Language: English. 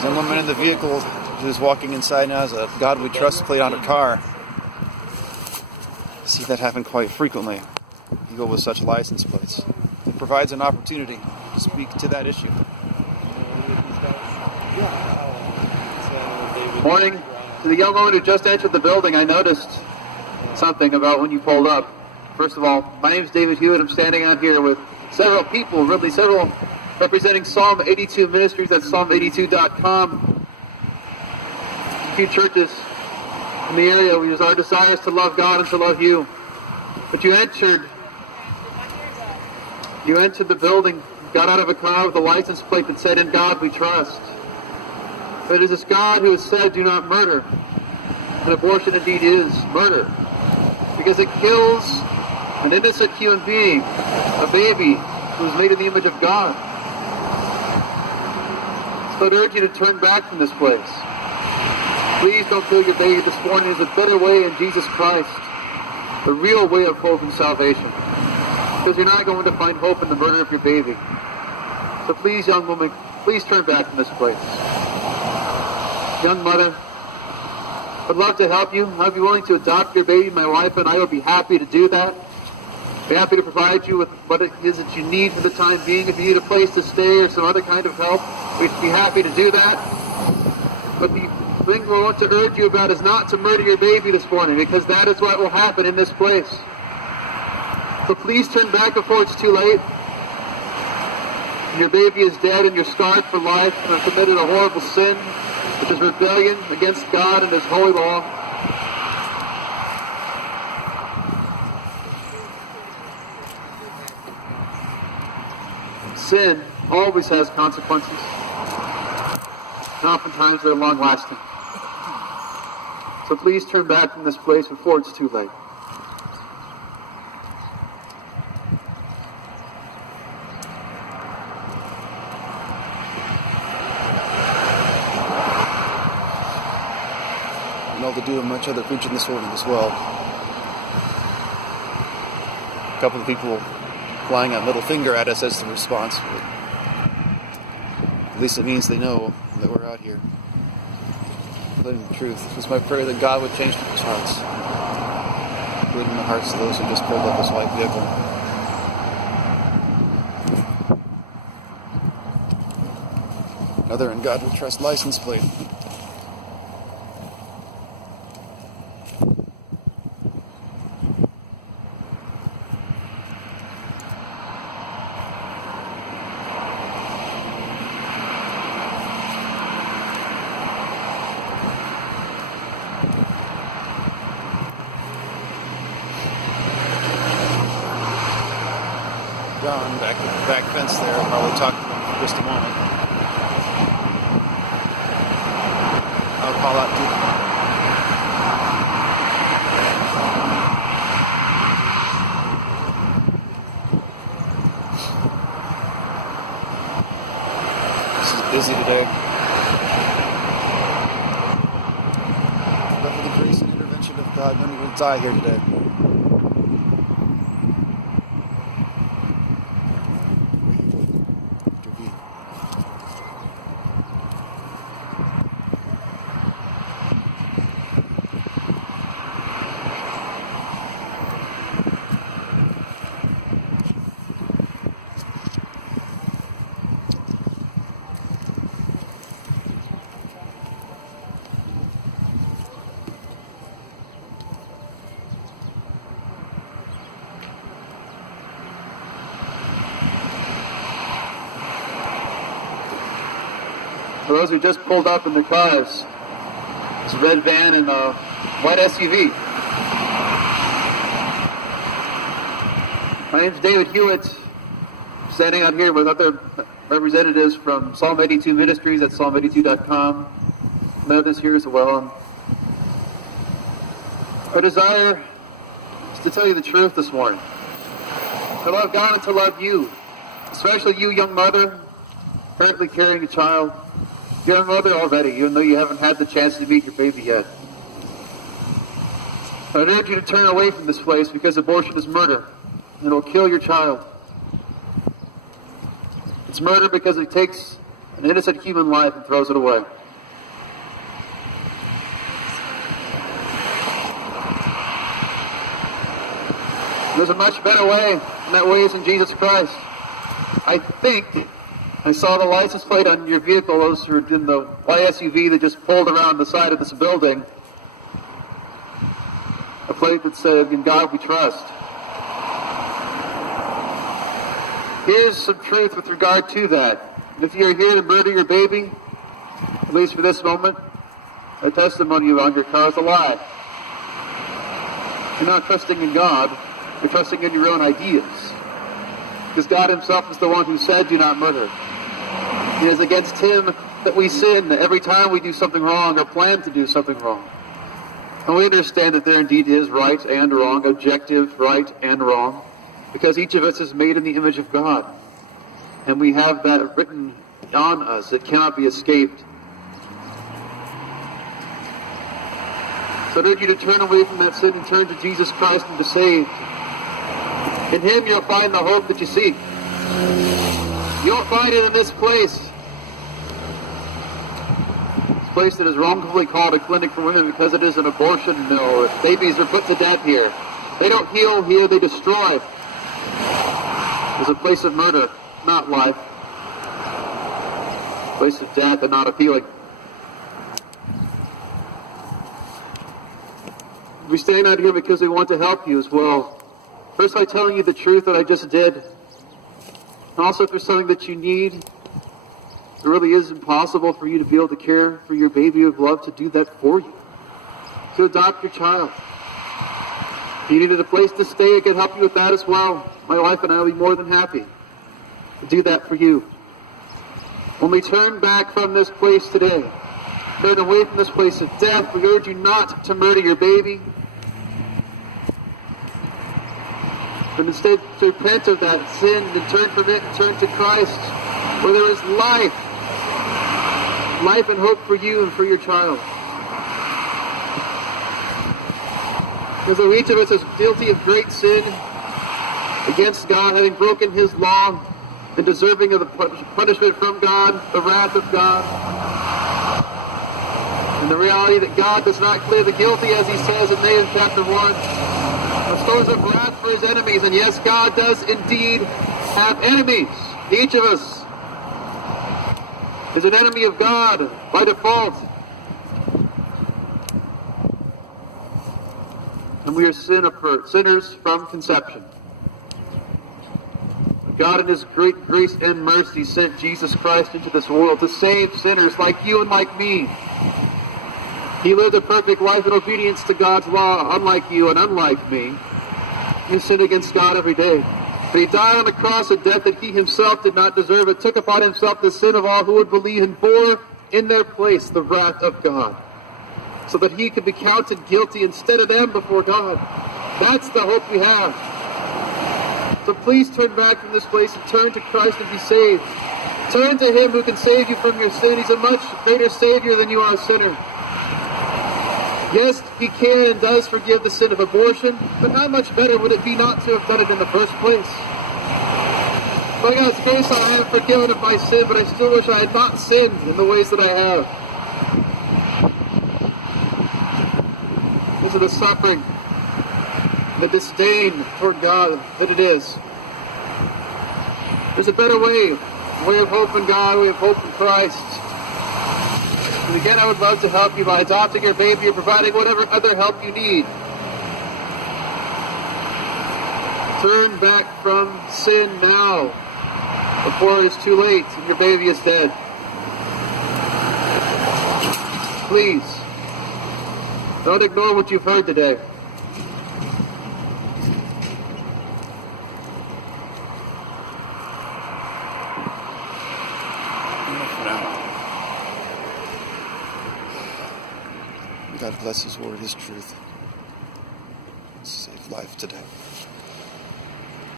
Some woman in the vehicle who's walking inside now has a God We Trust plate on her car. I see that happen quite frequently. People with such license plates. It provides an opportunity to speak to that issue. Morning. To the young woman who just entered the building, I noticed something about when you pulled up. First of all, my name is David Hewitt. I'm standing out here with several people, several representing Psalm 82 Ministries. That's psalm82.com. A few churches in the area. It was our desire to love God and to love you. But you entered the building, got out of a car with a license plate that said, "In God We Trust." But it is this God who has said, "Do not murder." And abortion indeed is murder, because it kills an innocent human being, a baby who was made in the image of God. So I'd urge you to turn back from this place. Please don't kill your baby this morning. There's a better way in Jesus Christ, the real way of hope and salvation, because you're not going to find hope in the murder of your baby. So please, young woman, please turn back from this place. Young mother, I'd love to help you. I'd be willing to adopt your baby. My wife and I would be happy to do that. Be happy to provide you with what it is that you need for the time being. If you need a place to stay or some other kind of help, we'd be happy to do that. But the thing we want to urge you about is not to murder your baby this morning, because that is what will happen in this place. So please turn back before it's too late. Your baby is dead and you're scarred for life and have committed a horrible sin, which is rebellion against God and His holy law. Sin always has consequences, and oftentimes they're long-lasting. So please turn back from this place before it's too late. And all to do and much other preaching this morning as well. A couple of people flying a middle finger at us as the response. But at least it means they know that we're out here living the truth. It's my prayer that God would change people's hearts, including the hearts of those who just pulled up this white vehicle. Another In God We Trust license plate. John back at the back fence there. I'll probably talk to him for just a moment. I'll call out to him. This is busy today. But for the grace and intervention of God, none will die here today. For those who just pulled up in their cars, it's a red van and a white SUV. My name's David Hewitt, standing out here with other representatives from Psalm 82 Ministries at psalm82.com, and others here as well. Our desire is to tell you the truth this morning, to love God and to love you, especially you, young mother, currently carrying a child. You're a mother already, even though you haven't had the chance to meet your baby yet. I would urge you to turn away from this place, because abortion is murder, and it will kill your child. It's murder because he takes an innocent human life and throws it away. There's a much better way, and that way is in Jesus Christ. I think I saw the license plate on your vehicle, those who are in the white SUV that just pulled around the side of this building. A plate that said, "In God we trust." Here's some truth with regard to that. If you're here to murder your baby, at least for this moment, a testimony on your car is a lie. You're not trusting in God, you're trusting in your own ideas. Because God himself is the one who said, "Do not murder." It is against him that we sin every time we do something wrong or plan to do something wrong. And we understand that there indeed is right and wrong, objective right and wrong, because each of us is made in the image of God. And we have that written on us. It cannot be escaped. So I urge you to turn away from that sin and turn to Jesus Christ and be saved. In him you'll find the hope that you seek. You won't find it in this place. This place that is wrongfully called a clinic for women because it is an abortion mill. Babies are put to death here. They don't heal here, they destroy. It's a place of murder, not life. A place of death and not of healing. We stand out here because we want to help you as well. First by telling you the truth that I just did. And also if there's something that you need, it really is impossible for you to be able to care for your baby of love, to do that for you. To adopt your child. If you needed a place to stay, I could help you with that as well. My wife and I will be more than happy to do that for you. When we turn back from this place today, turn away from this place of death, we urge you not to murder your baby, but instead to repent of that sin and turn from it and turn to Christ, where there is life. Life and hope for you and for your child. Because though each of us is guilty of great sin against God, having broken his law and deserving of the punishment from God, the wrath of God, and the reality that God does not clear the guilty, as he says in Nahum chapter 1, but stores up wrath for his enemies. And yes, God does indeed have enemies. Each of us is an enemy of God by default. And we are sinners from conception. God in his great grace and mercy sent Jesus Christ into this world to save sinners like you and like me. He lived a perfect life in obedience to God's law, unlike you and unlike me. He sinned against God every day. But he died on the cross a death that he himself did not deserve. It took upon himself the sin of all who would believe, and bore in their place the wrath of God, so that he could be counted guilty instead of them before God. That's the hope we have. So please turn back from this place and turn to Christ and be saved. Turn to him who can save you from your sin. He's a much greater Savior than you are a sinner. Yes, he can and does forgive the sin of abortion, but how much better would it be not to have done it in the first place? By God's grace, I am forgiven of my sin, but I still wish I had not sinned in the ways that I have. Because of the suffering, the disdain toward God that it is. There's a better way of hope in God, a way of hope in Christ. And again, I would love to help you by adopting your baby or providing whatever other help you need. Turn back from sin now, before it is too late and your baby is dead. Please, don't ignore what you've heard today. God bless his word, his truth. Save life today.